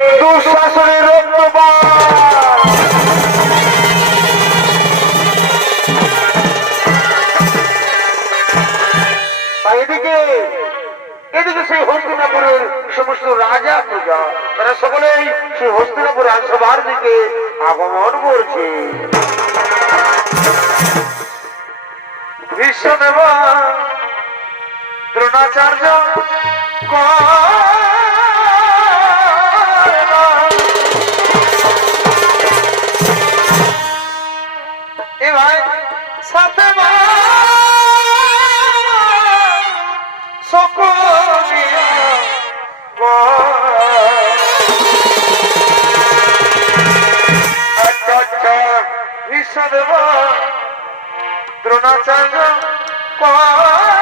দুঃশাসনের রক্তপাত এদিকে এদিকে সেই হস্তিনাপুরের সমস্ত রাজা প্রজা তারা সকলেই সেই হস্তিনাপুর রাজসভার দিকে আগমন করছে। বিশ্বদেব দ্রোণাচার্য এ ভাই সাথে বিশ্বদেব দ্রোণাচার্য করে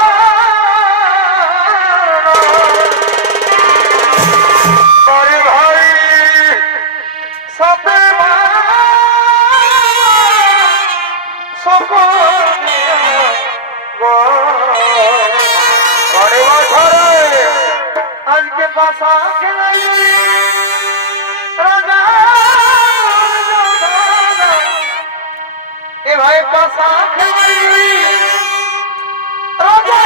ভাই সাথে আজকে পাশা খেলাই রাজা এ ভাই পাশা খেলাই রাজা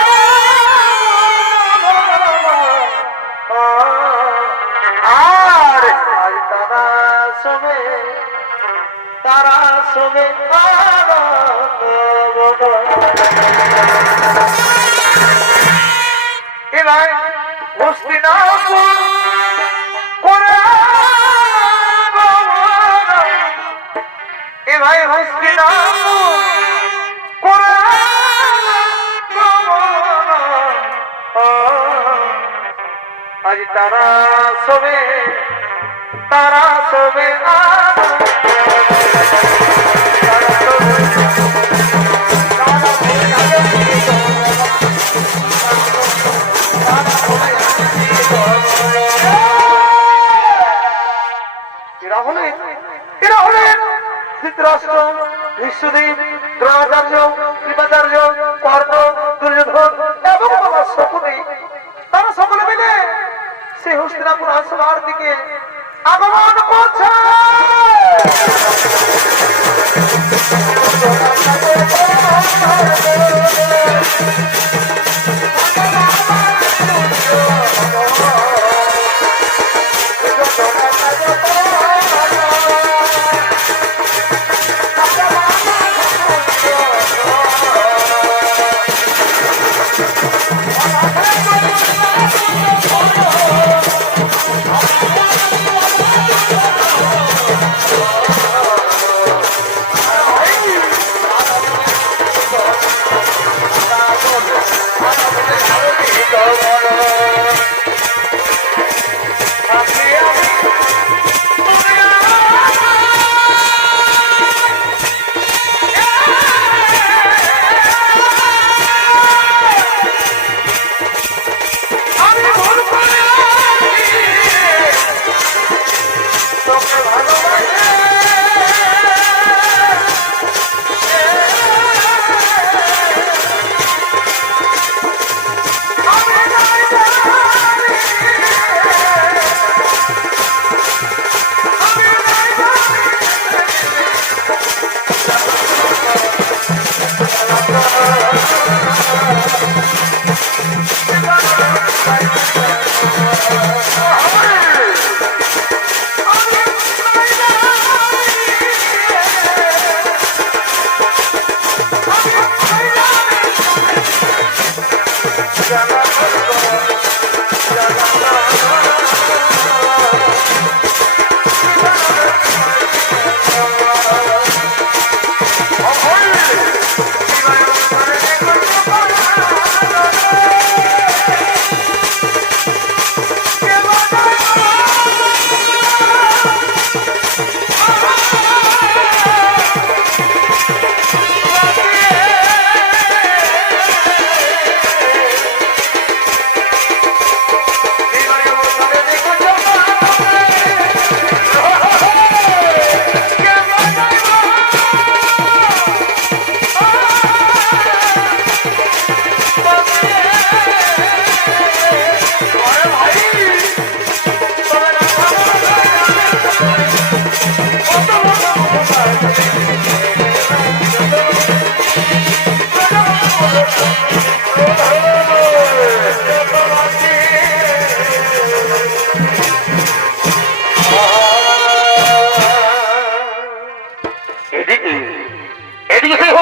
আর আজ তারা শোবে এ ভাই হস্তিনাপুর করে এ ভাই হস্তিনাপুর করে আজ তারা শোবে ধৃতরাষ্ট্র বিশ্বদেব দ্রোণাচার্য কৃপাচার্য কর্ণ দুর্যোধন এবং আমার সকলে তারা সকলে মিলে সেই হস্তিনাপুর রাজসভার দিকে আগমন করছে।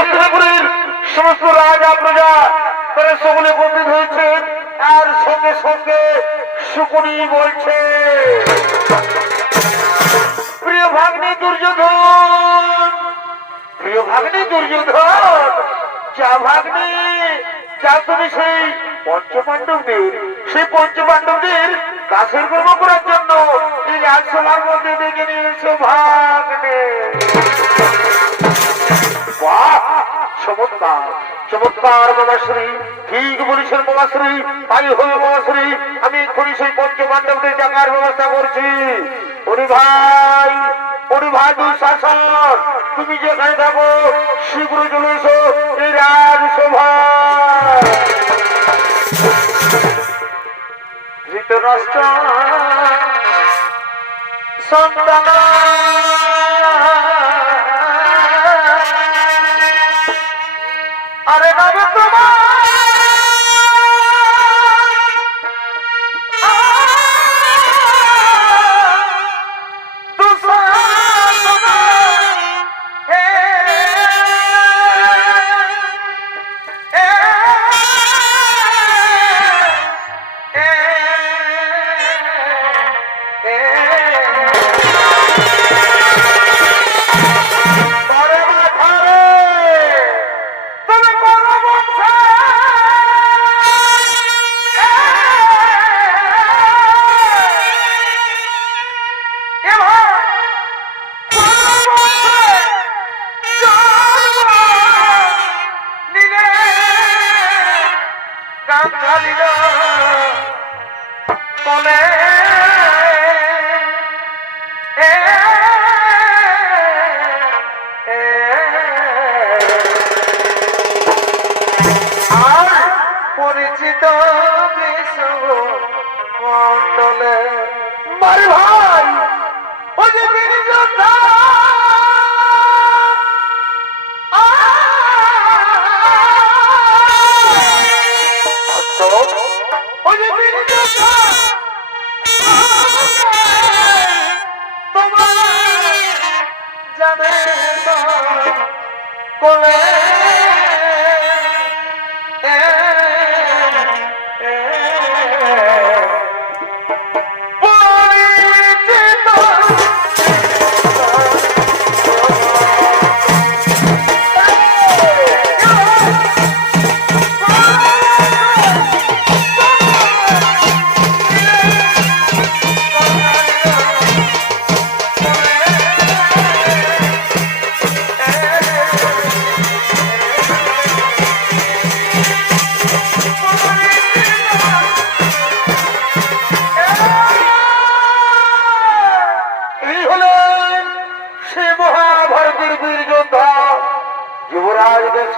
হস্তিনাপুরের সমস্ত রাজা প্রজা তারা সকলে উপস্থিত হয়েছেন। আর সঙ্গে সঙ্গে শকুনি বলছে, প্রিয় ভাগ্নে দুর্যোধন, প্রিয় ভাগ্নে দুর্যোধন, যা ভাগ্নে যা তুমি সেই পঞ্চপাণ্ডবদের কাছের কর্ম করার জন্য এই রাজসভার মধ্যে ডেকে নিয়ে এসো ভাগ্নে। বাহ, চমৎকার চমৎকার বাবাশ্রী, ঠিক বলেছেন বাবাশ্রী, তাই হবে বাবাশ্রী। আমি এক্ষুনি সেই পঞ্চপাণ্ডবদের ডাকার ব্যবস্থা করছি। ওরে ভাই দুঃশাসন, তুমি যেখানে থাকো শীঘ্র চলে এসো এই রাজসভা। ধৃতরাষ্ট্র সন্তান আরে নবে তোমার পরিচিত মন্ডলে মারে ভাই ওই যে বীরযোদ্ধা ওই যে বীরযোদ্ধা তোমার জানে কোলে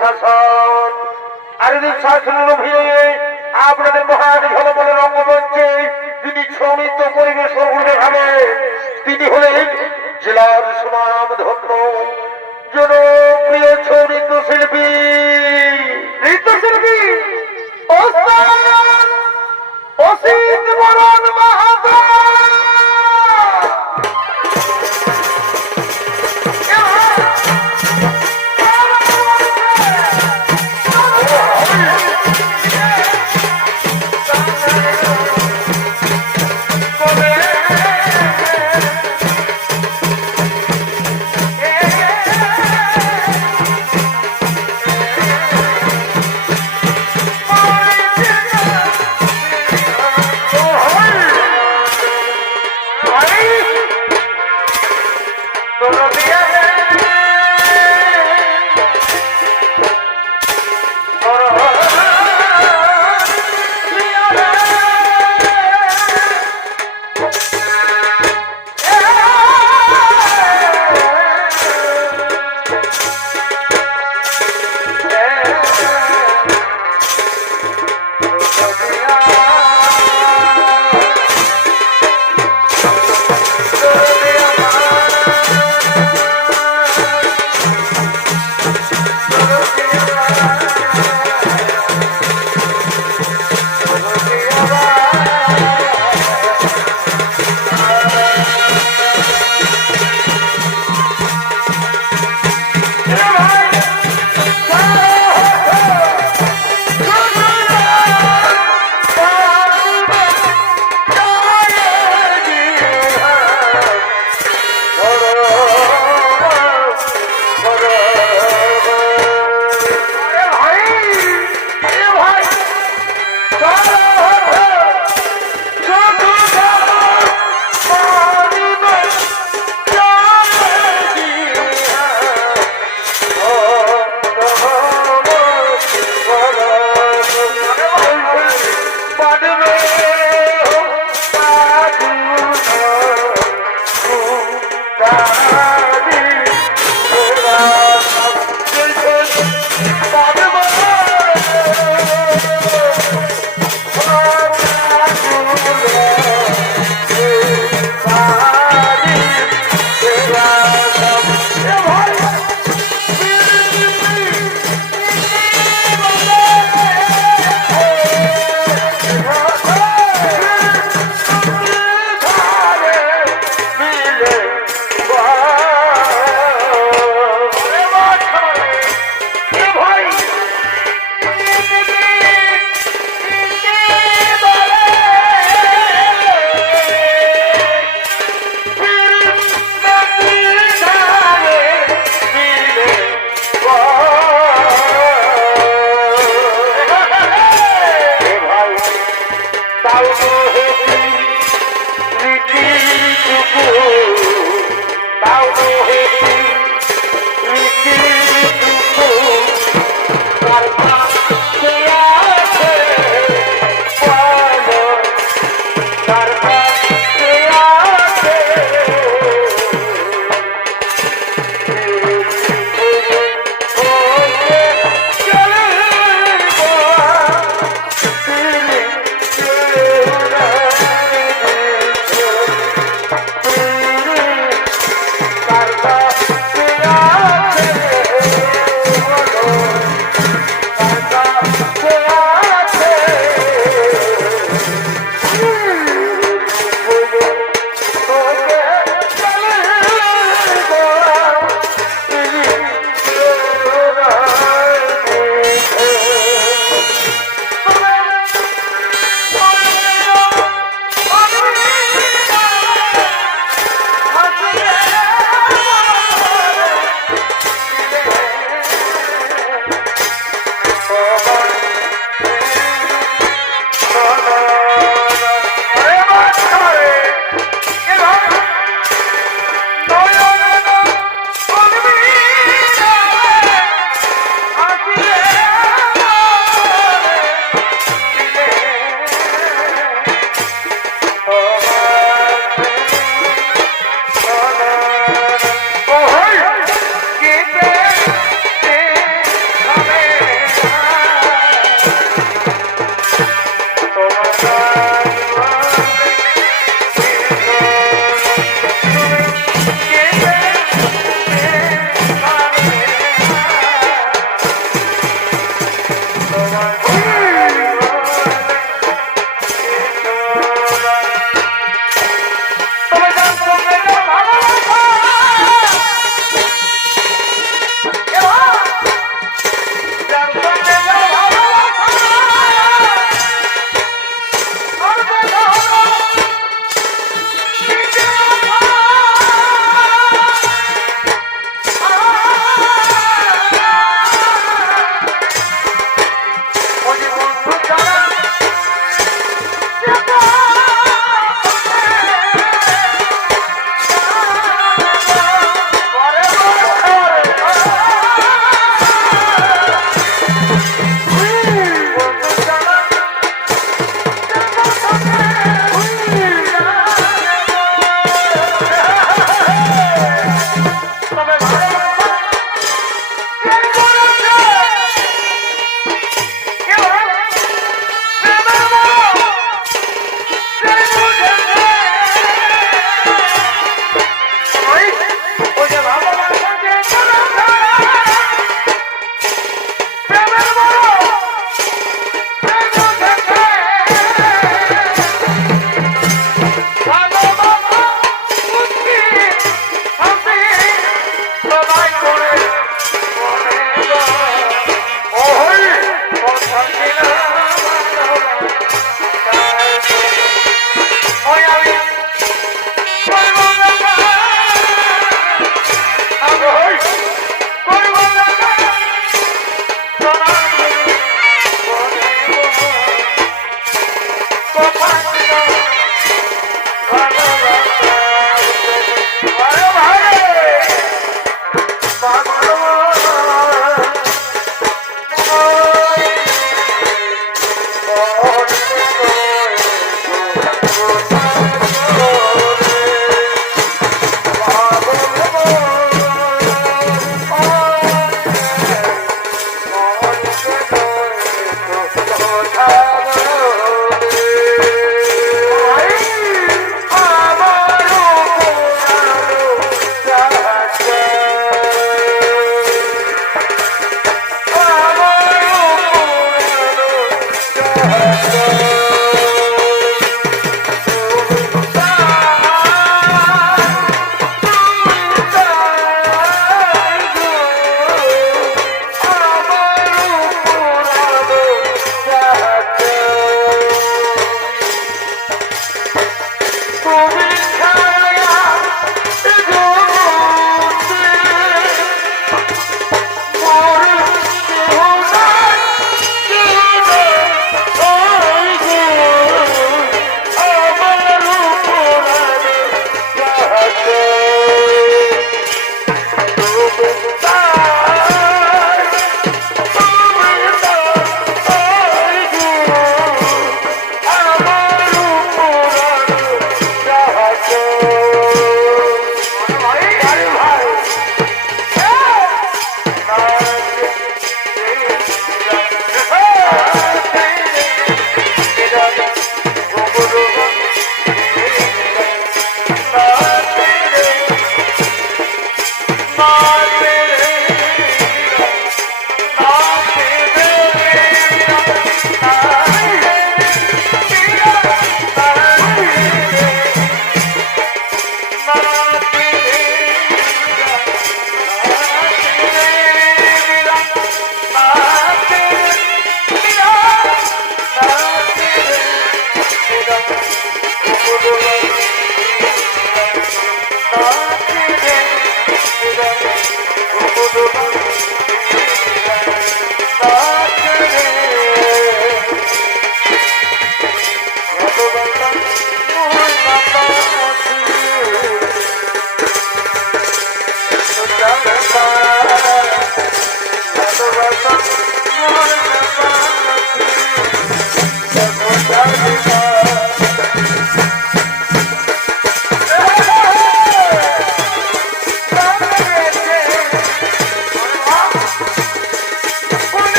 শাসন। আর শাসনের অভিনয়ে আপনাদের মহান ঝলমলে রঙ্গমঞ্চে যিনি সৌমিত্র পরিবেশ দেখাবে তিনি হলেন জেলার সুনাম ধন্য জনপ্রিয় নৃত্য শিল্পী অসিত বরণ মাহাতো।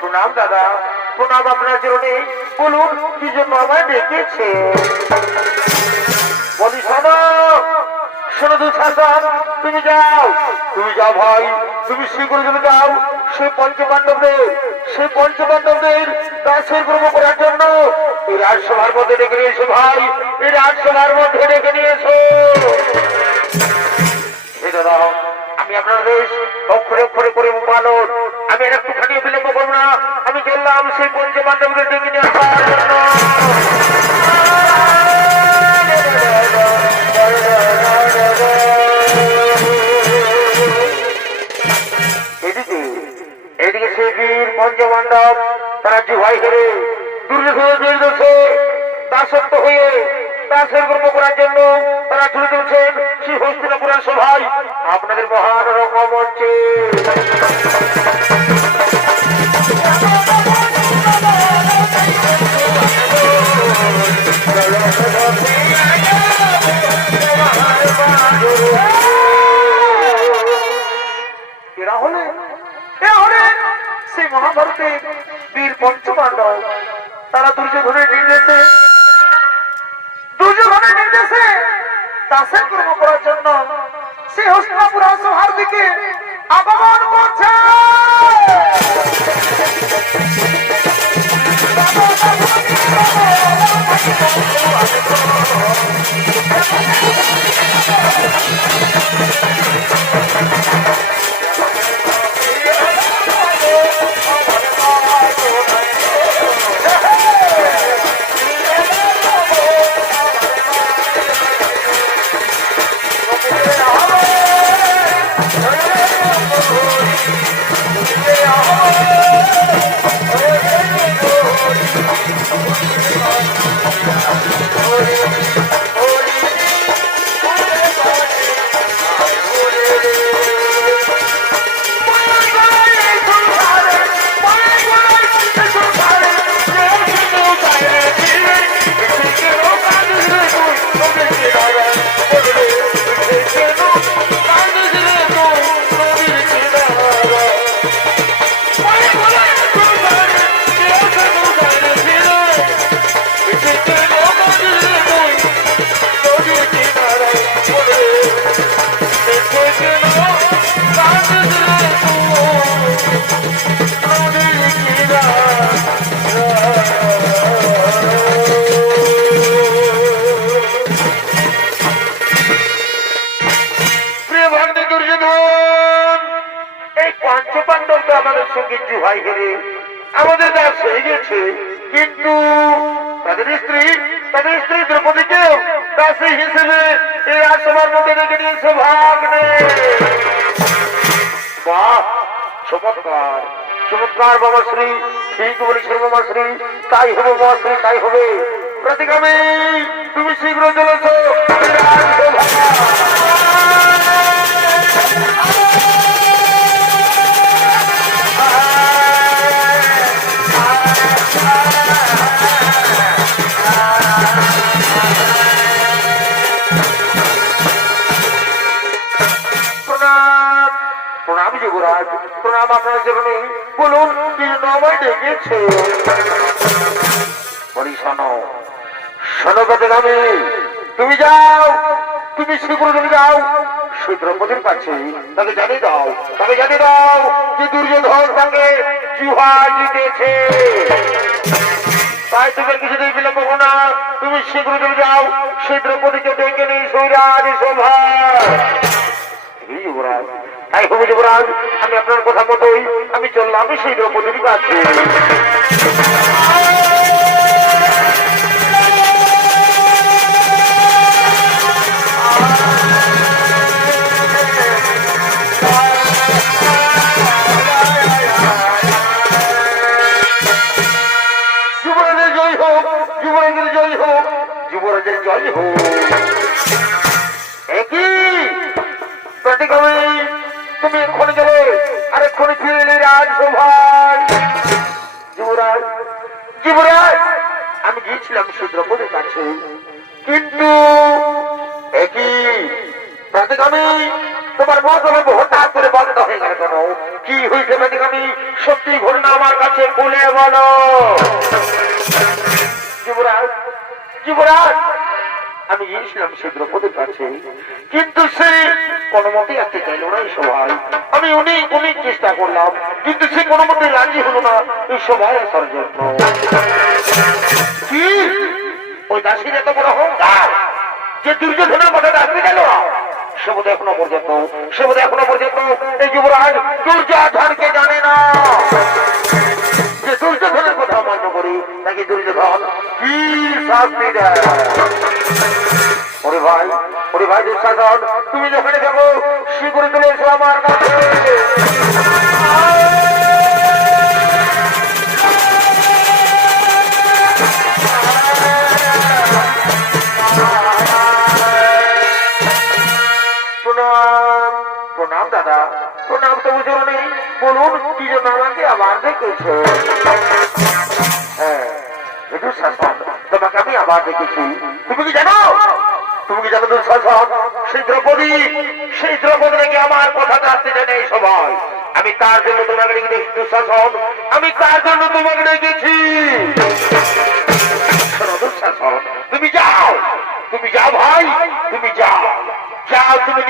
প্রণাম দাদা, প্রণাম আপনার চরণে। বলুন কি জন্য আমায় ডেকেছে? বলি শোনো, শোনো দুঃশাসন, তুমি যাও ভাই, তুমি শীঘ্র চলে যাও সেই পঞ্চপাণ্ডবদের দাসের কর্ম করার জন্য এই রাজসভার মধ্যে ডেকে নিয়েছো ভাই, এই রাজসভার মধ্যে ডেকে নিয়েছো। দাদা, আমি আপনার দেশ অক্ষরে অক্ষরে করে পালন, আমি একটুখানি বিলম্ব করবো না, আমি চললাম সেই পঞ্চপাণ্ডবদের ডেকে নিয়ে আসার জন্য। এদিকে সেই বীর পঞ্চপাণ্ডব তারা জুহাই হেরে দুর্যোধনের দাসত্ব হয়ে দাসের কর্ম করার জন্য তারা ছুটে চলছেন সেই হস্তিনাপুরের সভায় আপনাদের মহান রঙ্গমঞ্চে। সেই মহাভারতে বীর পঞ্চপাণ্ডব তারা দুর্যোধনের নির্দেশে দাসের কর্ম করার জন্য সেই হস্তিনাপুর সভার দিকে আগমন করছে। আমাদের দাস হয়ে গেছে, কিন্তু তাদের স্ত্রী দ্রৌপদীকেও দাসী হিসেবে এই রাজসভার মধ্যে রেখে নিয়েছে ভাগ্নে। বাহ, চমৎকার চমৎকার বাবাশ্রী, ঠিক বলেছেন বাবাশ্রী, তাই হবে বাবাশ্রী, তাই হবে। প্রতিগামী তুমি শীঘ্র চলেছ যুবরাজ। প্রণাম আপনার জন্য। বলুন কি আমায় ডেকেছে? বলি শোনো, শোনো প্রতিগামী, তুমি যাও, তুমি শীঘ্র তুমি যাও সেই দ্রৌপদীর কাছে, তাকে জানিয়ে দাও যে দুর্যোধন তাকে জুহাই জিতেছে। তাই তুমি কিছুতেই বিলম্ব করো না, তুমি শীঘ্র তুমি যাও সেই দ্রৌপদীকে ডেকে নিয়ে সৈরাজ সভা। যুবরাজ, তাই হবে যুবরাজ, আমি আপনার কথা মতোই আমি চললাম সেই দ্রৌপদীর কাছে। যুবরাজের জয় হোক, যুবরাজের জয় হোক, যুবরাজের জয় হোক। তুমি এক্ষণে গেলে আর এক্ষণে ফিরে এলে রাজসভায়। যুবরাজ, যুবরাজ, আমি গিয়েছিলাম সেই দ্রৌপদীর কাছে, কিন্তু একই প্রতিগামী তোমার মতলব হঠাৎ করে বন্ধ হয়ে গেল কেন? কি হয়েছে প্রতিগামী? সত্যি ঘটনা আমার কাছে বলে বলো। যুবরাজ, যুবরাজ, আমি গিয়েছিলাম সেই দ্রৌপদীর কাছে, কিন্তু সে কোনো মতেই আসতে চাইল না এই সভায়। আমি অনেক অনেক চেষ্টা করলাম, কিন্তু সে কোনো মতে রাজি হলো না এই সভায় আসার জন্য। কি ওই দাসীর এত বড় অহংকার যে দুর্যোধনের মধ্যে ডাকতে গেল? সে বোধ এখনো পর্যন্ত এই যুবরাজ দুর্যোধনকে জানে না। যে দুর্যোধনের কথা মান্য করি তাকে দুর্যোধন কি শাস্তি দেয়। ওরে ভাই দুঃশাসন, তুমি যেখানে যাবো শীঘ্রই চলে এসো আমার কাছে। প্রণাম প্রণাম দাদা, প্রণাম তো বুঝো নেই, বলুন কি জন্য আমাকে আবার দেখেছো? হ্যাঁ দুঃশাসন, তোমাকে আমি আবার দেখেছি। তুমি কি জানো দুঃশাসন, সেই দ্রৌপদী নাকি আমার কথাটা আসতে জানে এই সবাই। আমি তার জন্য তোমাকে ডেকেছি দুঃশাসন, আমি তার জন্য তোমাকে ডেকেছি। দুঃশাসন, তুমি যাও ভাই, তুমি যাও, তুমি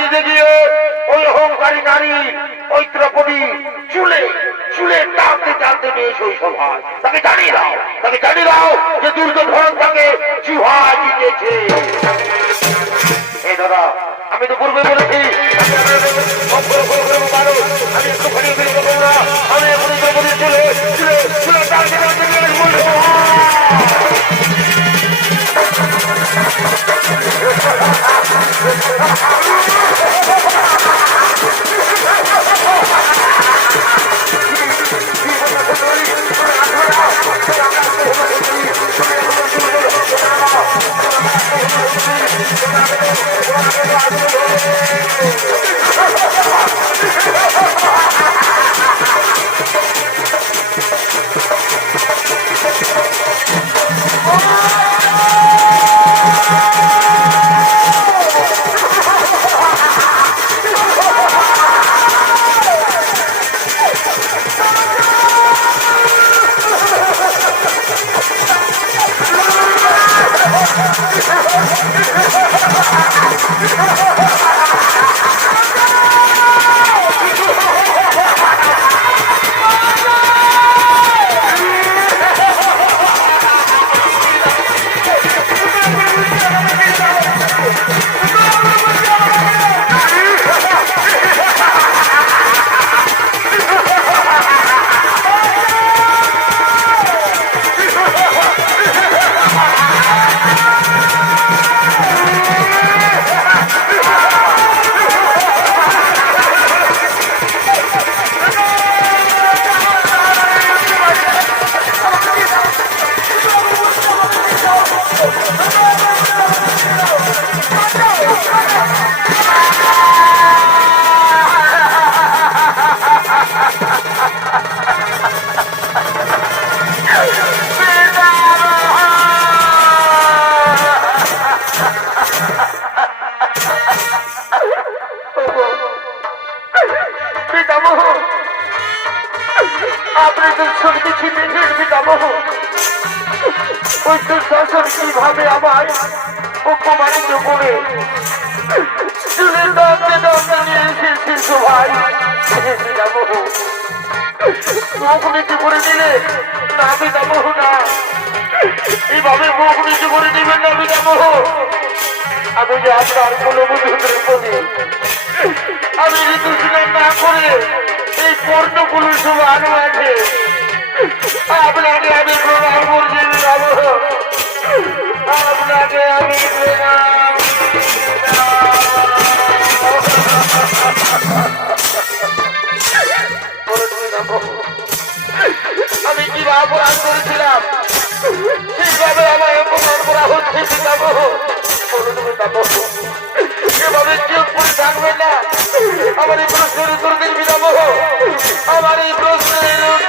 নিজে গিয়ে ওই অহংকারী নারী ওই দ্রৌপদী চুলে টানতে নিয়ে এসো ওই সভায়। তাকে জানিয়ে দাও যে দুর্যোধন তাকে জিহায় জিতেছে। এই দাদা, আমি তো পূর্বে বলেছি আমি একটুখানি আমি এখন দ্রৌপদী চুলে টানতে নিয়ে বলবো। আপনি তো শুনতেছি নিজের পিতামহ ওই দুঃশাসন কিভাবে আমায় অপমানিত করে চুলের দমকে নিয়ে এসেছেন সবাই। পিতামহ মুখ নিচু করে দিলে না পিতামহ, না এভাবে মুখ নিচু করে দিবেন না পিতামহ। আমি যে আপনার কুলবধূদের প্রতি আমি ঋতু স্নান না করে এই পর্ণকুল শুভ আনুয়াছে আপনাকে আমি প্রণাম করছি আপনাকে আমি আমি কি অপরাধ করেছিলাম সেইভাবে আমার অপমান করা হচ্ছে এভাবে চুপ করে থাকবেন না আমার এই প্রশ্নের উত্তর দিন বিধাবহ আমার এই প্রশ্নের উত্তর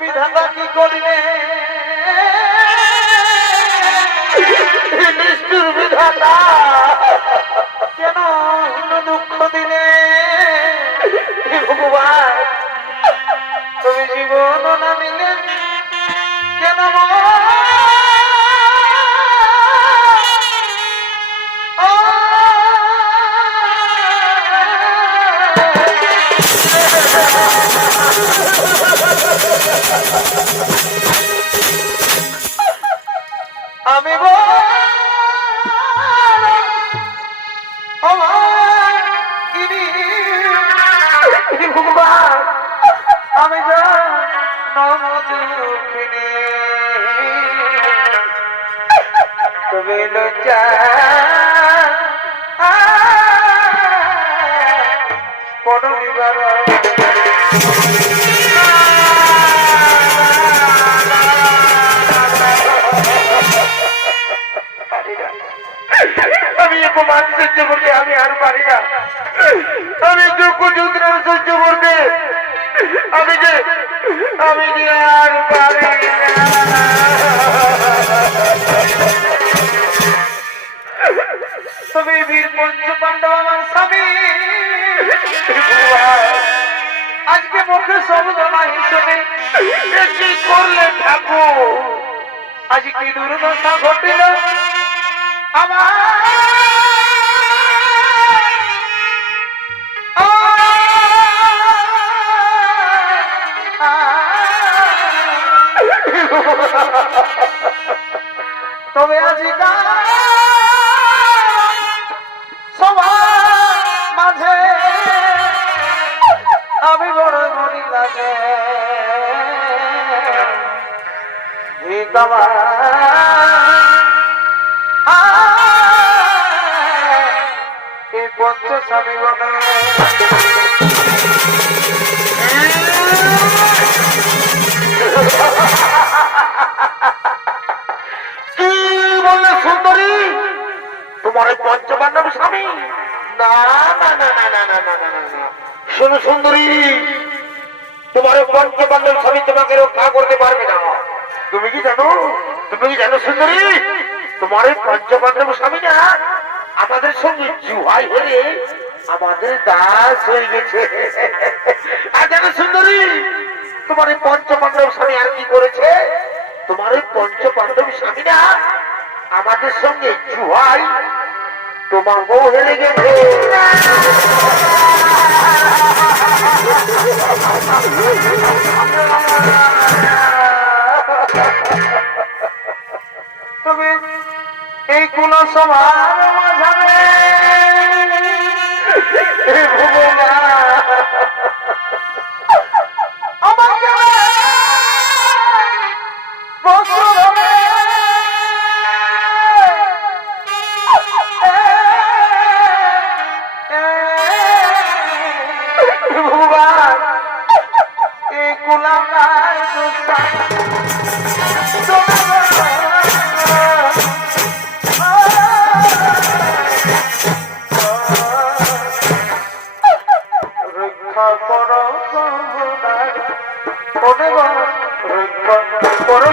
বিধাতা কি করলে নিষ্ঠুর বিধাতা কেন দুঃখ দিলে ভগবান তুমি জীবন না নিলে কেন আমি ভগবান আমি নমদুখিনী তবে লজ্জা পড়িবার আমি অপমান সহ্য করতে আমি আর পারি না আমি দুঃখ যন্ত্রণা সহ্য করতে আমি যে আর পারি না তবে বীর পঞ্চ পাণ্ডব আমার স্বামী আজকে মুখে সবদনা হিসেবে কি করলে ঠাকুর আজ কি দুর্দশা ঘটিল আমার তবে আজিকা সবার মাঝে আমি বড় মনি লাগে এই পঞ্চ স্বামী বনে কি বললে সুন্দরী তোমার এই পঞ্চপাণ্ডব স্বামী না না না না না না না না না শোনো সুন্দরী তোমার পঞ্চপাণ্ডব স্বামী তোমাকে রক্ষা করতে পারবে না তুমি কি জানো সুন্দরী তোমার এই পঞ্চপাণ্ডব স্বামী না আমাদের সঙ্গে জুহাই হেরে আমাদের দাস হয়ে গেছে আর জানো সুন্দরী তোমার এই পঞ্চপাণ্ডব স্বামী আর কি করেছে তোমার এই পঞ্চপাণ্ডব স্বামী না আমাদের সঙ্গে জুহাই তোমার বউ হেরে গেছে তবে এই কোন সবার মাঝাবে আমাকে ভগবান এই গোলাম রক্ষা করো রক্ষা করো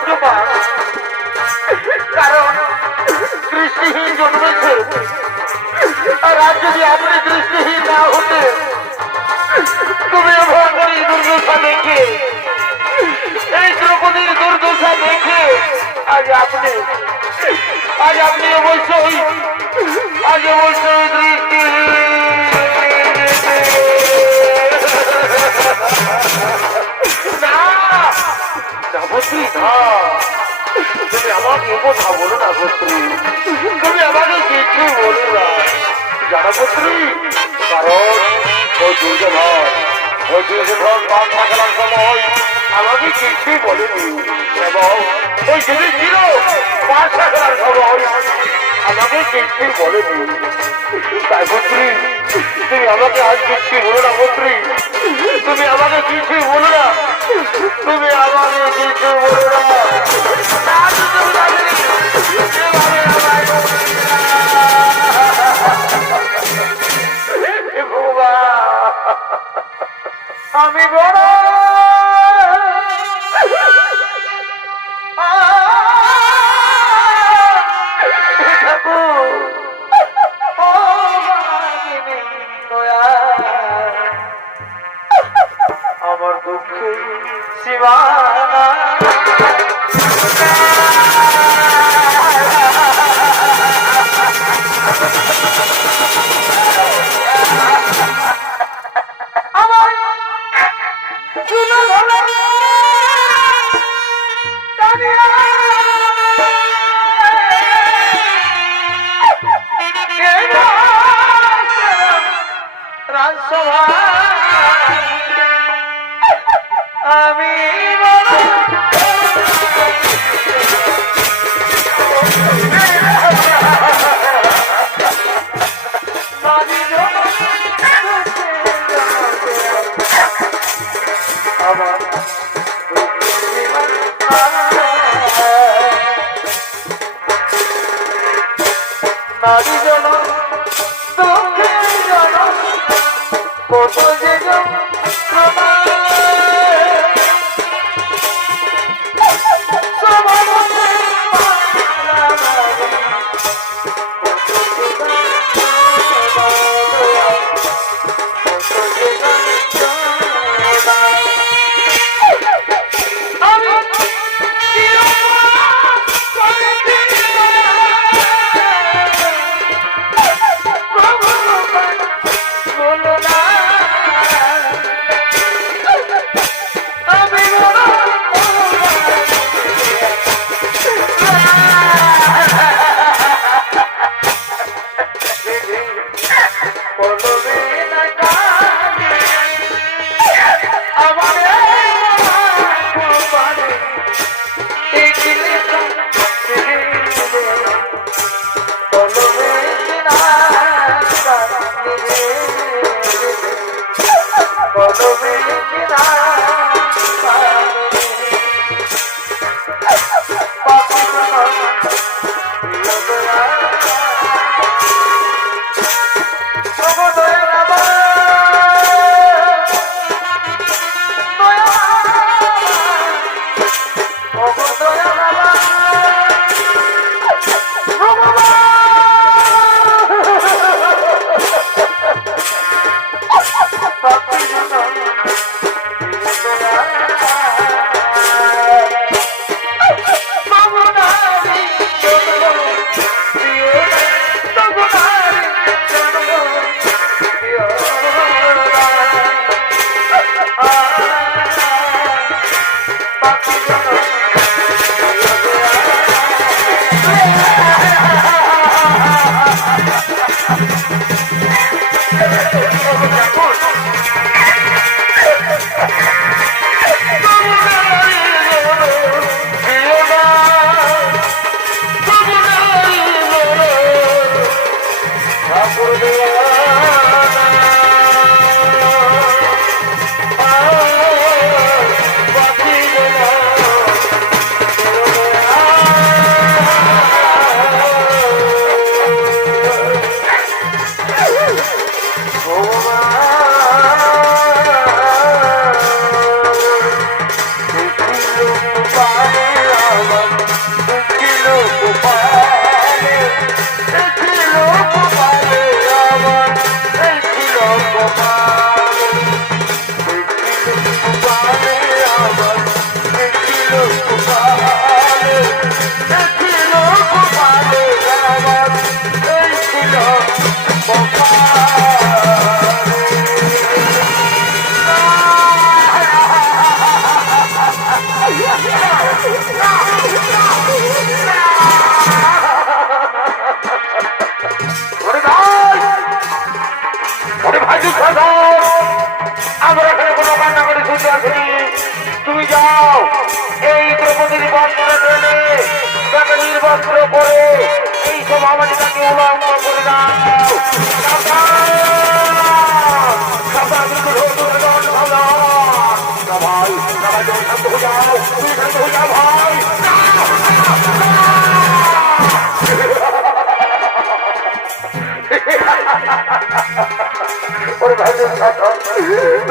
ভাগ্যবান, কারণ দৃষ্টিহীন জন্মেছে। আর আজ যদি আপনি দৃষ্টিহীন না হতে, তুমি ভগবান দুর্দশা দেখে, এই দ্রৌপদীর দুর্দশা দেখে আজ আপনি অবশ্যই দৃষ্টি না পুত্রী না, তুমি আমাকে কথা বলো না পুত্রী, তুমি আমাকে কিছু বলো না জানা পুত্রী। কারণ ওই দুর্যোধন বাচ্চা খেলার সময় আমাকে কিছুই বলেনি, এবং ওই যদি ছিল বাচ্চা খেলার সময় আমাকে কিছুই বলেনি। তাই পুত্রী তুমি আমাকে আজ কিছুই বলো না পুত্রী, তুমি আমাকে কিছুই বলো না, তুমি আমাকে কিছু বলো না। আমি বড় আমার দুঃখে সীমানা আমি নারী জন দুঃখের জন কত যে বলো না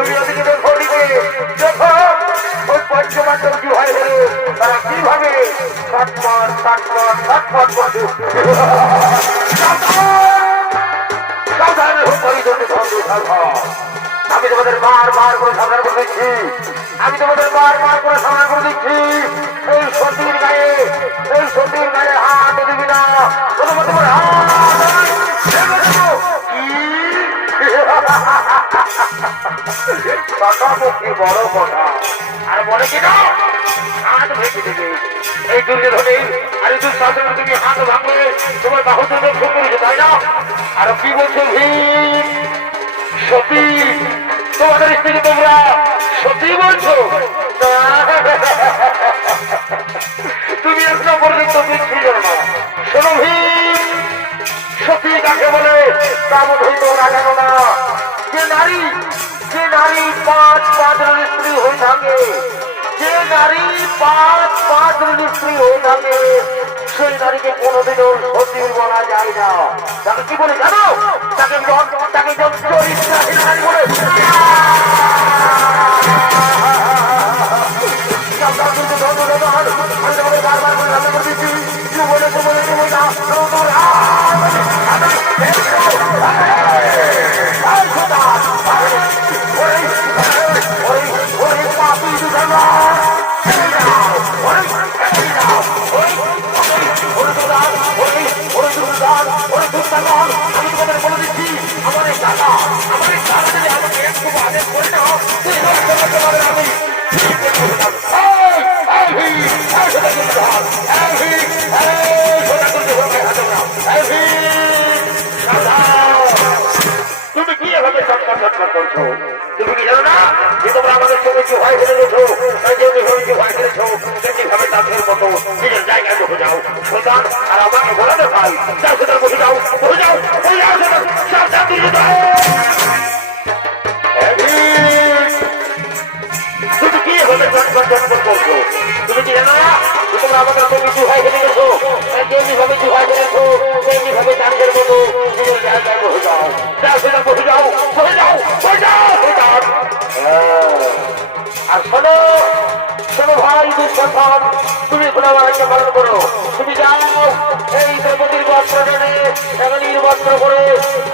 তুমি ওদিকে দেখো, ওদিকে দেখো ওই পঞ্চমান্ডব কি হয় হলো, তারা কিভাবে ছটফট ছটফট ছটফট করছে। সাবধানে হোক পরিচর্যা ধর্ম সাবধান। আমি তোমাদের বারবার করে সাবধান করে দিচ্ছি, আমি তোমাদের বারবার করে সাবধান করে দিচ্ছি, এই সতীর গায়ে হাত দিবি না। তোমার হাত কি বড় কথা, আর বলে কিনা হাত ভেঙে দেবে এই দুর্যোধনে। আর এই দুঃশাসনে তুমি হাত ভাঙবে, তোমার বাহুদের লক্ষ্য করেছো তাই না? আর কি বলছো ভীম? সতী তোমাদের স্ত্রী তোমরা সতী বলছো? তুমি একটা পর্যন্ত বুঝছিল না। শোনো ভীম, সতী কাকে বলে তা বোধহয় তোমরা জানো না। যে নারী পাঁচ স্ত্রী হয়ে থাকে, যে নারী পাঁচ স্ত্রী হয়ে থাকে, সেই নারীকে কোনোদিনও সতী বলা যায় না। তাকে কি বলে জানো? তাকে চরিত্রহীন নারী বলে। বারবার করে রান্না করে দিচ্ছি, বলে আমি তোমাদের বলে দিচ্ছি, আমার এই দাদা যদি আমাকে একটু আদেশ করে না, আমি তুমি কি এভাবে চটকার করছো? তুমি কি জানো না যে তোমরা আমাদের সঙ্গে কি ভয় ফেলে গেছো? যেমনি ভাবে কি ভয় ফেলেছো তেমনি ভাবে তাদের মতো নিজের জায়গায় ঢুকে যাও সোজান। আর আমাকে বলে দে ভাই, যাও সেটা বসে যাও, সাবধান দিয়ে যাও। তুমি কি এভাবে চটকার করছো? তুমি কি জানো না তোমরা আমাদের সঙ্গে কি ভয় ফেলে গেছো? যেমনি ভাবে কি ভয় ফেলেছো তেমনি ভাবে তাদের মতো নিজের জায়গায় বসে যাও, সেটা বসে যাও। আর শোনো ভাই দুঃশাসন, তুমি গুণাবারাকে পালন করো। তুমি যাও এই দ্রৌপদীর বস্ত্র টেনে রানীর বস্ত্র করে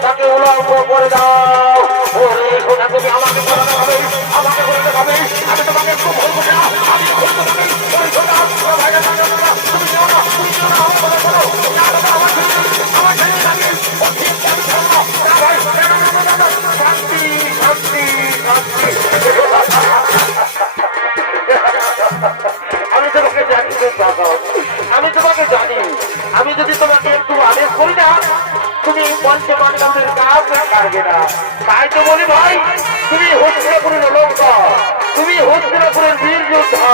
তাকে উলঙ্গ করে দাও। ওরে সোনা, তুমি আমাকে করাতে হবে, আমাকে করতে হবে। আমি তোমাকে একটু ভুল করি না, আমি ভুল তোমাকে ওই সোনা ভাইরা তুমি যেও না, তুমি যেও না, আমার কথা বলো আমার ছেলে লাগে শান্তি শান্তি শান্তি। আমি তোমাকে জানি, আমি তোমাকে জানি। আমি যদি তোমাকে একটু আদেশ করি না, তুমি পঞ্চপাণ্ডবের কাউকে ছাড়বে না। তাই তো বলি ভাই, তুমি হস্তিনাপুরের অলঙ্কার, তুমি হস্তিনাপুরের বীর যোদ্ধা,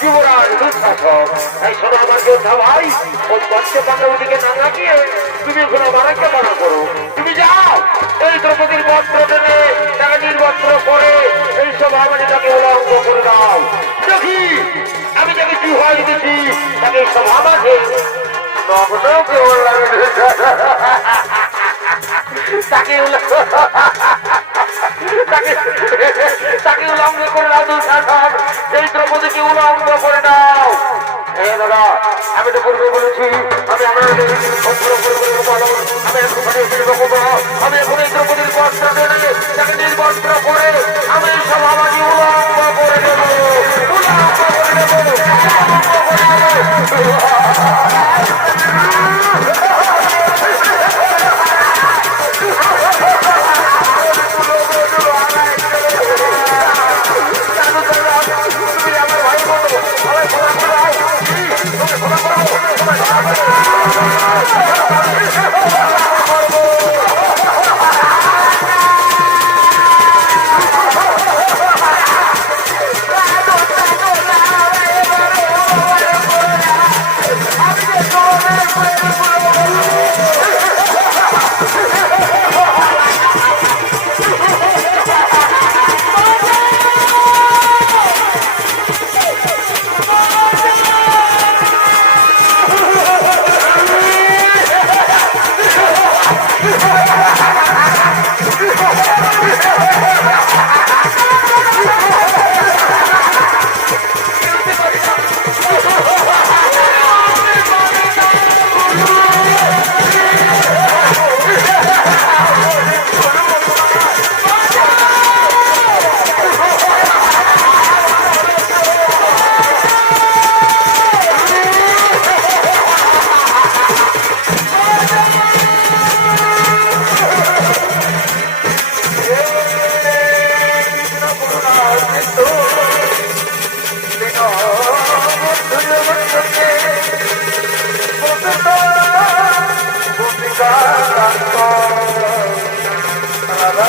যুবরাজ দুঃশাসক। তাই শোনো আমার যোদ্ধা ভাই, ওই পঞ্চপাণ্ডবের দিকে না লাগিয়ে তুমি ঘোড়া বারাকে বাড়া করো। তুমি যাও এই দ্রৌপদীর বস্ত্র টেনে রানীর বস্ত্র পরে এই সব আমাকে উলঙ্গ করে দাও। দেখি আমি যাকে কি হয় দিতেছি তাকে সব আমাকে নগ্ন কেমন লাগে, তাকে উলঙ্গ করে দাও দুঃশাসন, এই দ্রৌপদীকে উলঙ্গ করে দাও। হ্যাঁ দাদা, আমি তো পূর্বে বলেছি আমি আমি এখন এই দ্রৌপদীর বস্ত্র টেনে তাকে নির্বস্ত্র করে আমি সব আমাকে উলঙ্গ করে দেবো, উলঙ্গ করে দেবো।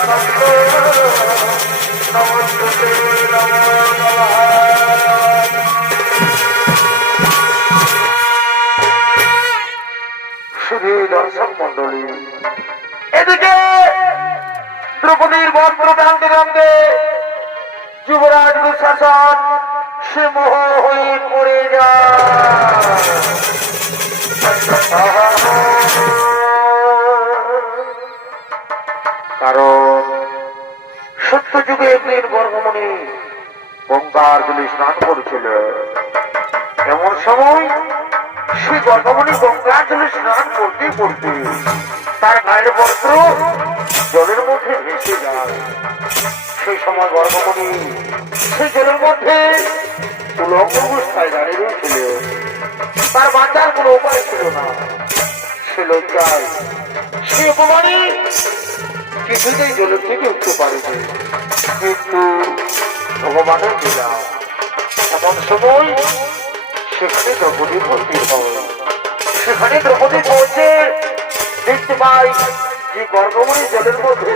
নমস্তে নমো শুধু দর্শক মন্ডলী, এদিকে দ্রৌপদীর বস্ত্র টানতে টানতে যুবরাজ দুঃশাসন সে মোহ হয়ে পড়ে যায়। কারণ সত্য যুগে একদিন বর্গমণি গঙ্গার জলে স্নান করেছিল। এমন সময় সে বর্গমণি গঙ্গার জলে স্নান করতে করতে তার গায়ের বস্ত্র জলের মধ্যে ভেসে যায়। সেই সময় বর্গমণি সেই জলের মধ্যে উলঙ্গ অবস্থায় দাঁড়িয়ে রয়েছিল। তার বাঁচার কোনো উপায় ছিল না। সে লজ্জায় সে অপমানে কিছুতেই জলের থেকে উঠতে পারেনি। কিন্তু ভগবানের লীলা, এমন সময় সেখানে দ্রৌপদী উপস্থিত হয়। সেখানে দ্রৌপদী পৌঁছে দেখতে পাই যে গর্ভমণি জলের মধ্যে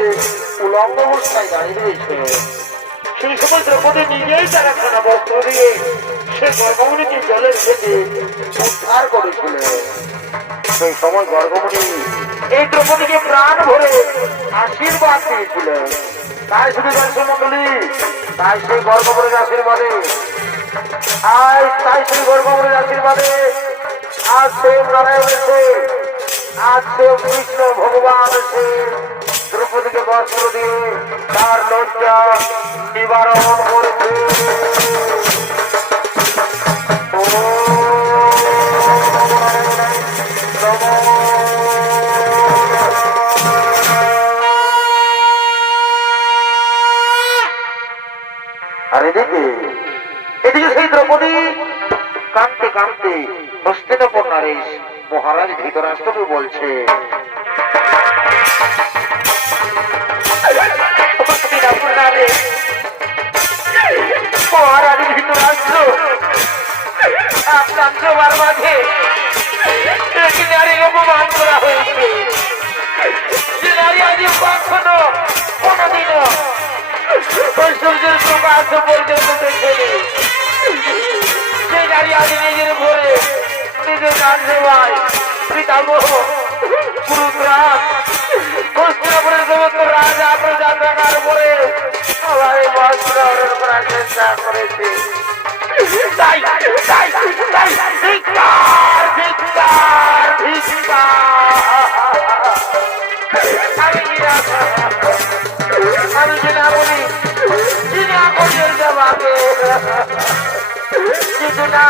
উলঙ্গ অবস্থায় দাঁড়িয়ে রয়েছে। সেই সময় দ্রৌপদী নিজেই তার একখানা বস্ত্র দিয়ে সে গর্ভমণিকে জলের থেকে উদ্ধার করেছিলেন। সেই সময় গর্ভমণি এই দ্রৌপদীকে প্রাণ ভরে আশীর্বাদ দিয়েছিলেন। তাই শুধু দর্শক মন্ডলী, তাই সেই গর্ভমণির আশীর্বাদে তাই সেই গর্ভমণির আশীর্বাদে আজ সেই নারায়ণ এসে, আজ সেই কৃষ্ণ ভগবান এসে দ্রৌপদীকে বস্ত্র দিয়ে তার লজ্জা নিবারণ করেছে। আর এদিকে সেই দ্রৌপদী কাঁদতে কাঁদতে হস্তিনাপুর নারেশ মহারাজ ধৃতরাষ্ট্রকে বলছে, মহারাজ ধৃতরাষ্ট্র, আপনার সবার মাঝে একটি নারীকে অপমান করা হয়েছে। যে নারী আজ কখনো কোনদিনও সূর্যের প্রকাশ পর্যন্ত দেখেনি, সেই নারী আজ নিজের ঘরে নিজের গান সেবায় পিতামহ গুরুগ্রাম হস্তিনাপুরের সমস্ত রাজা প্রজা থাকার পরে সবাই বস্ত্র হরণ করার চেষ্টা করেছে। তাই তাই তাই ধিক্কার ধিক্কার ধিক্কার। আমি জিনা বলি জিনা করিয়ে যাবাকে, কিন্তু না,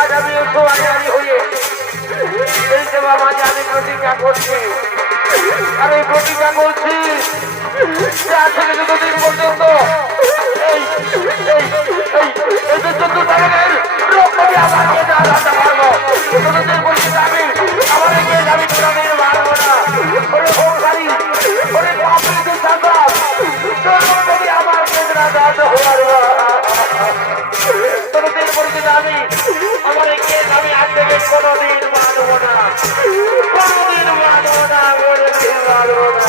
আজ আমি সোয়ারি হয়ে এই সেবা মাঝে আমি প্রতিজ্ঞা করছি। আর এই প্রতিজ্ঞা করছি যে আজ থেকে যতদিন পর্যন্ত এই চন্দ্র তারকের রক্তকে আমাকে জানাতে পারবো, ততদিন পর্যন্ত আমি আমার এগিয়ে যাবি প্রাণীর মারবো না। ওরে হোমকারী, ওরে পাপড়ি সাঁতার যদি আমার কেন্দ্রা দাঁত হওয়ার ততদিন পর্যন্ত আমি আমার এগিয়ে যাবি আজ থেকে কোনোদিন মানবো না, কোনোদিন মানবো না, কোনোদিন মানবো না।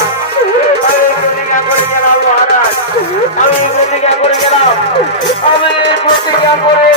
আমি প্রতিজ্ঞা করে গেলাম মহারাজ, আমি প্রতিজ্ঞা করে গেলাম, আমি প্রতিজ্ঞা করে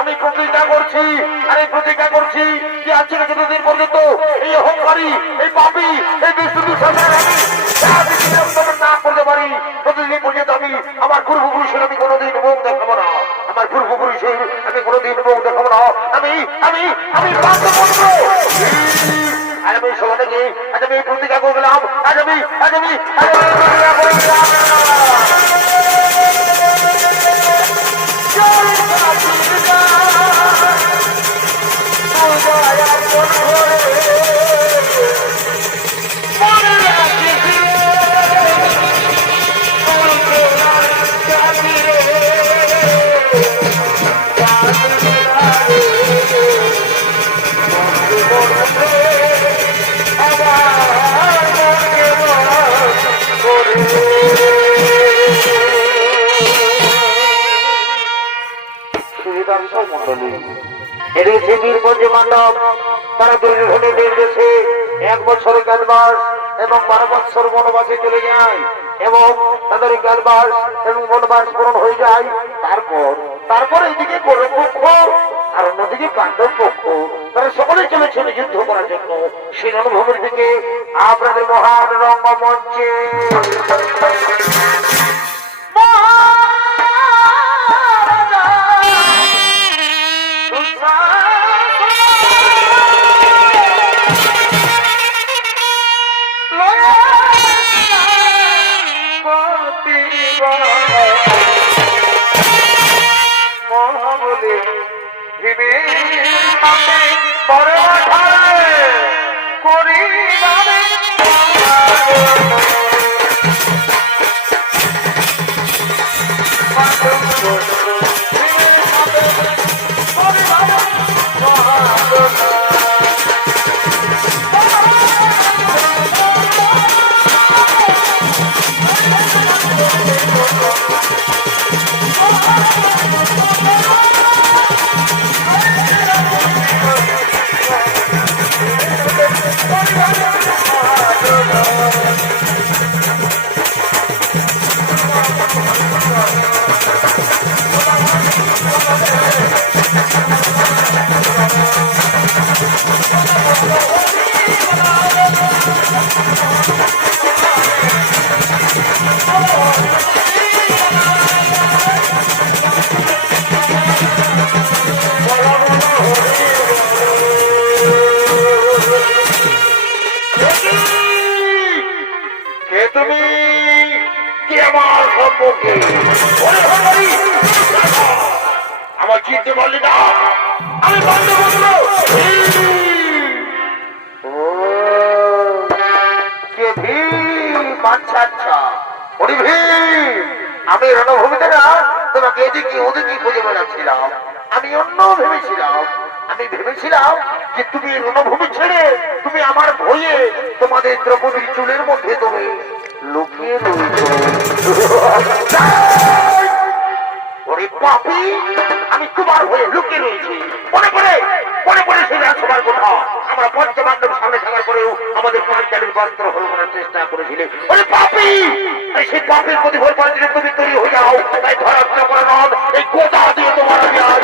আমি প্রতিজ্ঞা করছি, আরে প্রতিজ্ঞা করছি যে আজ থেকে যতদিন পর্যন্ত এই অহংকারী, এই পাপী, এই বিষ্ণু সরকার আমি না করতে পারি, ততদিন পর্যন্ত আমি আমার পূর্বপুরুষের আমি কোনোদিন মুখ দেখাবো না, আমার পূর্বপুরুষের আমি কোনোদিন মুখ দেখাবো না। আমি আমি আমি বাধ্যপুত্র, আজ আমি সভা থেকে আজ আমি প্রতিজ্ঞা করে গেলাম, আজ আমি প্রতিজ্ঞা করে গেলাম। এটি হচ্ছে বীরগঞ্জ মণ্ডপ। তারা দুর্যোধনের নির্দেশে 1 বছর জ্ঞানবাস এবং 12 বছর বনবাসে চলে যায় এবং তাদের জ্ঞানবাস এবং বনবাস পূরণ হয়ে যায়। তারপর এইদিকে কৌরব পক্ষ আর অন্যদিকে পাণ্ডব পক্ষ, তারা সকলে চলেছিল যুদ্ধ করার জন্য। সেই রণভূমির দিকে আপনাদের মহান রঙ্গমঞ্চে আমার চিনতে পারলি না? আমি আমি রণভূমিতে না তোমাকে এদিকে ওদিকে খুঁজে বেড়াচ্ছিলাম। আমি অন্য ভেবেছিলাম যে তুমি রণভূমি ছেড়ে তুমি আমার ভয়ে তোমাদের দ্রৌপদীর চুলের মধ্যে তুমি লুকিয়ে রয়েছো। ওরে পাপী, আমি তোমার হয়ে লুকিয়ে রয়েছি। মনে পড়ে সে সবার কথা আমরা পঞ্চপাণ্ডব সামনে থাকার পরেও আমাদের পাঁচজনের বস্ত্র হল করার চেষ্টা করেছিলে। ওরে পাপী, সেই পাপের প্রতিফল পাওয়ার জন্য তুমি তৈরি হয়ে যাও। তাই ধরাত্মা করে নন, এই গোটা দিয়ে তোমার আমি আজ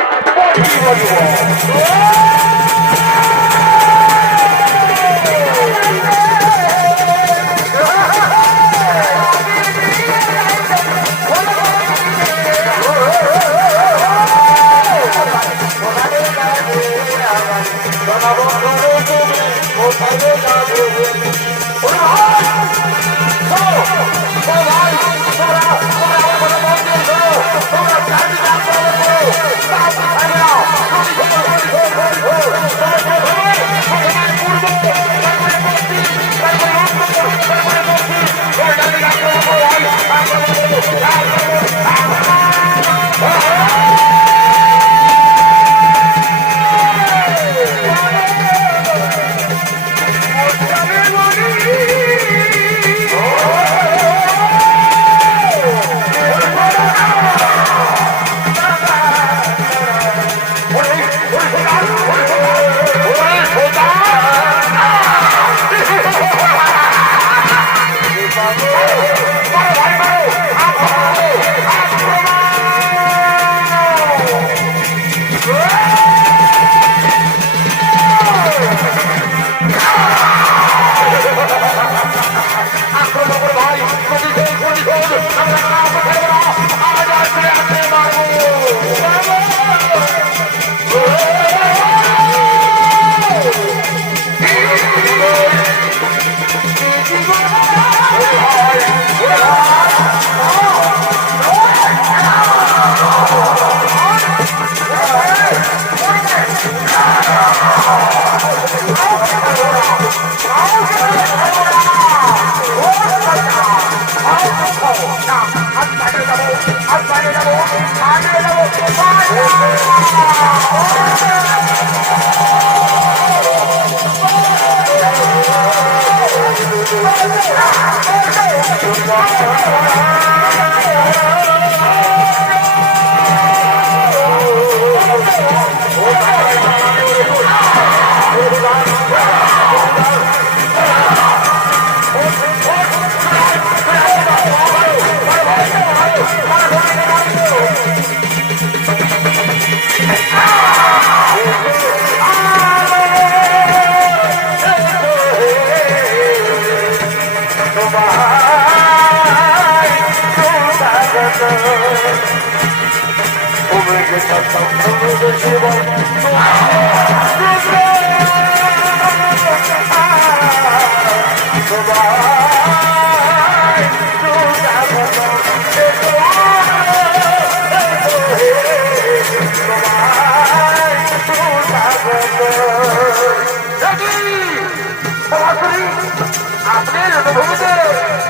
আপনি রণভূমিতে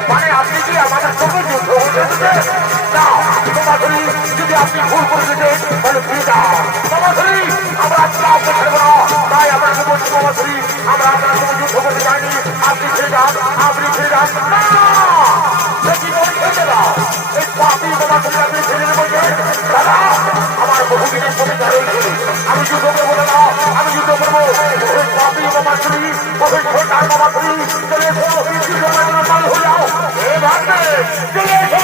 মানে আপনি কি আমাদের সঙ্গে যুদ্ধ করতে এসেছেন? না তোমাদের যদি আপনি ভুল করে দিতেন তাহলে ফিরে যান তোমাদের আমরা আজকে আপনাকে ছেড়ে না তাই আপনাকে বলছি তোমাদের আমরা আপনার সঙ্গে যুদ্ধ করতে চাইনি আপনি ফিরে যান আপনি ফিরে যান না দেখি মন খেতে দাও এই পাপি তোমাদের আপনি ফিরে বলছেন দাদা আমার বহুদিনের ভূমিকা রয়েছে আমি যুদ্ধ করবো না আমি যুদ্ধ করবো ওই পাপি তোমাদের ওই ছোটার তোমাদের চলে এসো মাল হয়ে যাও এ ভাববে চলে এসো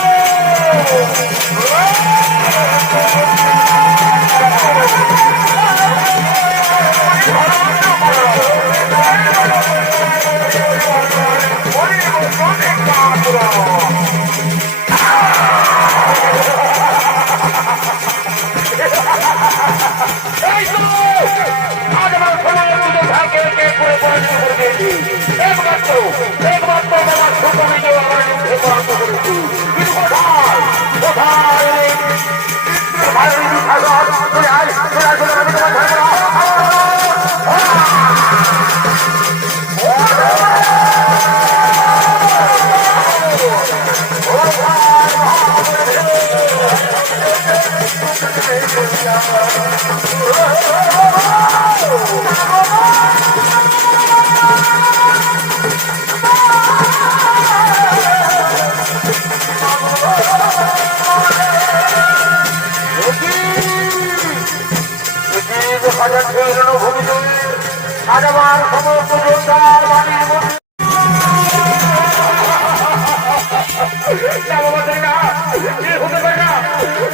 আজ আমার সমস্ত যোদ্ধার বাড়ির মধ্যে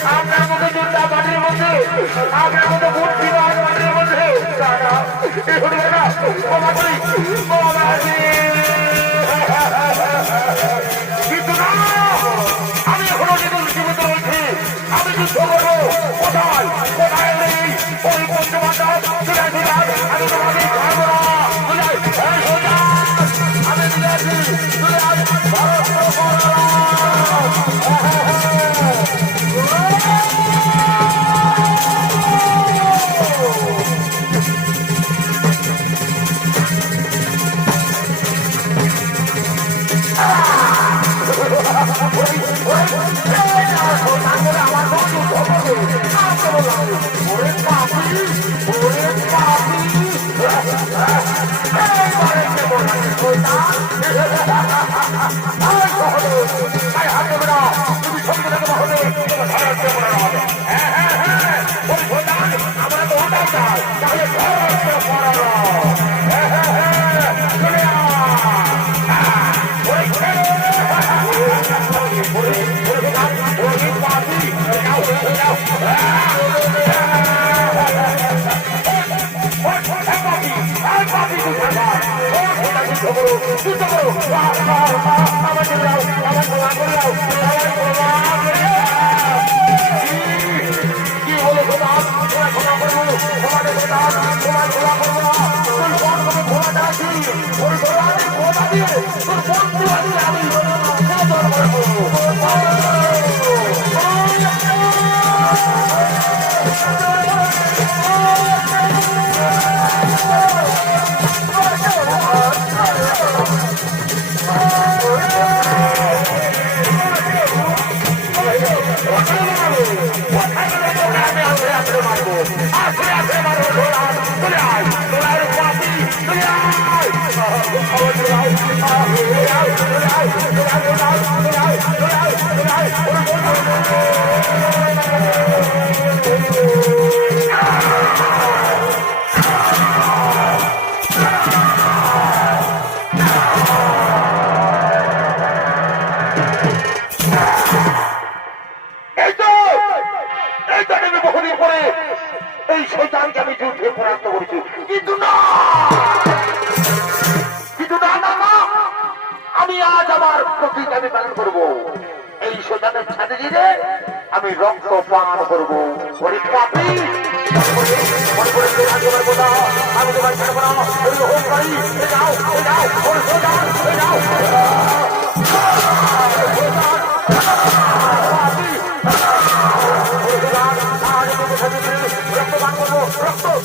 আপনার মতো যোদ্ধা বাড়ির মধ্যে আপনার মতো বুদ্ধিমান বাড়ির মধ্যে কিন্তু না আমি এখনো জীবিত রয়েছি আমি যুদ্ধ করবো কোথায় কোথায় নেই ওই পঞ্চমান্ডব আমি তোমাকে ছাড়বো না আমি দিয়েছি এই শয়তানকে আমি যুদ্ধে পরাস্ত করেছি কিন্তু না আমি আজ আমার প্রতিজ্ঞা আমি পালন করবো এই শয়তানের ছাদে দিয়ে আমি রক্ত পান করবো আমি তোমার ছাড়বো না হোক পারি রক্ত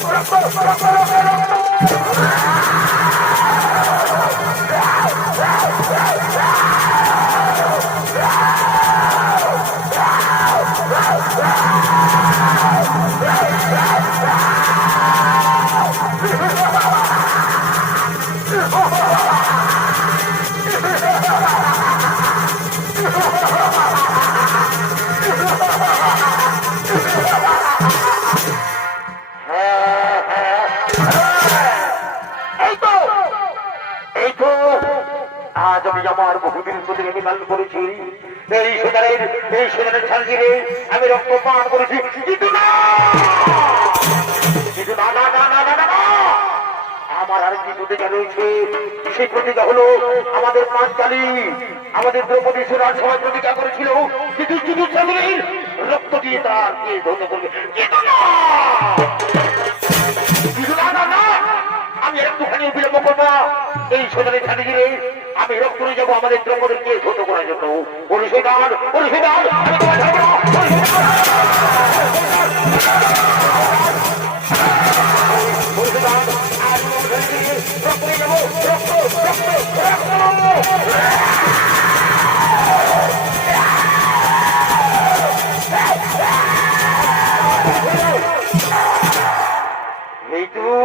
আজ আমি আমার বহুদিন প্রতিনিধি পালন করেছি এই সেদারের ছাড়িয়ে আমি রক্ত পান করেছি কিন্তু না কিন্তু না না না না না না আমার আরেকটি প্রতিজ্ঞা রয়েছে সেই প্রতিজ্ঞা হলো আমাদের পাঁচকালী আমাদের দ্রৌপদী সুরার সবাই প্রতিজ্ঞা করেছিল কিন্তু যুদ্ধের রক্ত দিয়ে তাকে ধন্য করবে কিন্তু না কিন্তু না না না আমি একটুখানি বিলম্ব করবো এই সেদারের ছাড়িয়ে আমি রক্ত নিয়ে যাবো আমাদের দ্রৌপদীকে ধন্য করার জন্য পরিষেদান আমি তোমার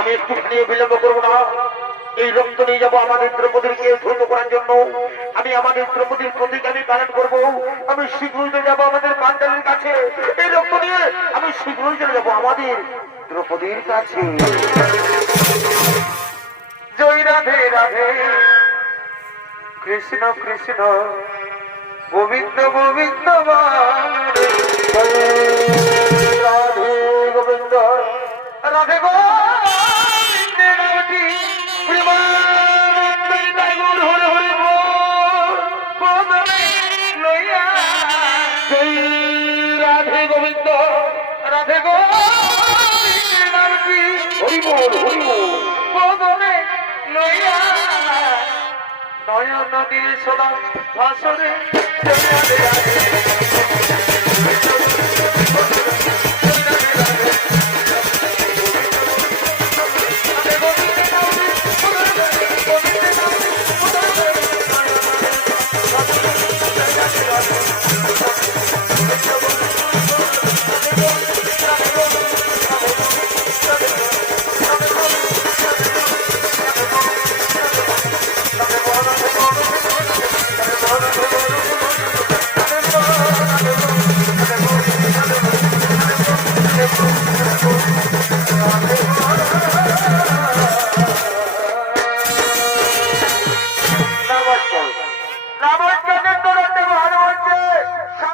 আমি একটুখানি বিলম্ব করবো না এই রক্ত নিয়ে যাবো আমাদের দ্রৌপদীকে ধন্য করার জন্য আমি আমাদের দ্রৌপদীর প্রতীক আমি পালন করবো আমি শীঘ্রই চলে যাবো আমাদের পাঞ্চালীর কাছে এই রক্ত নিয়ে আমি শীঘ্রই চলে যাবো আমাদের দ্রৌপদীর কাছে জয় রাধে রাধে কৃষ্ণ কৃষ্ণ গোবিন্দ গোবিন্দ রাধে গোবিন্দ রাধে গোবিন্দ রাধে গোবিন্দ রাধে নয়ন দিয়ে সোলা ভাসরে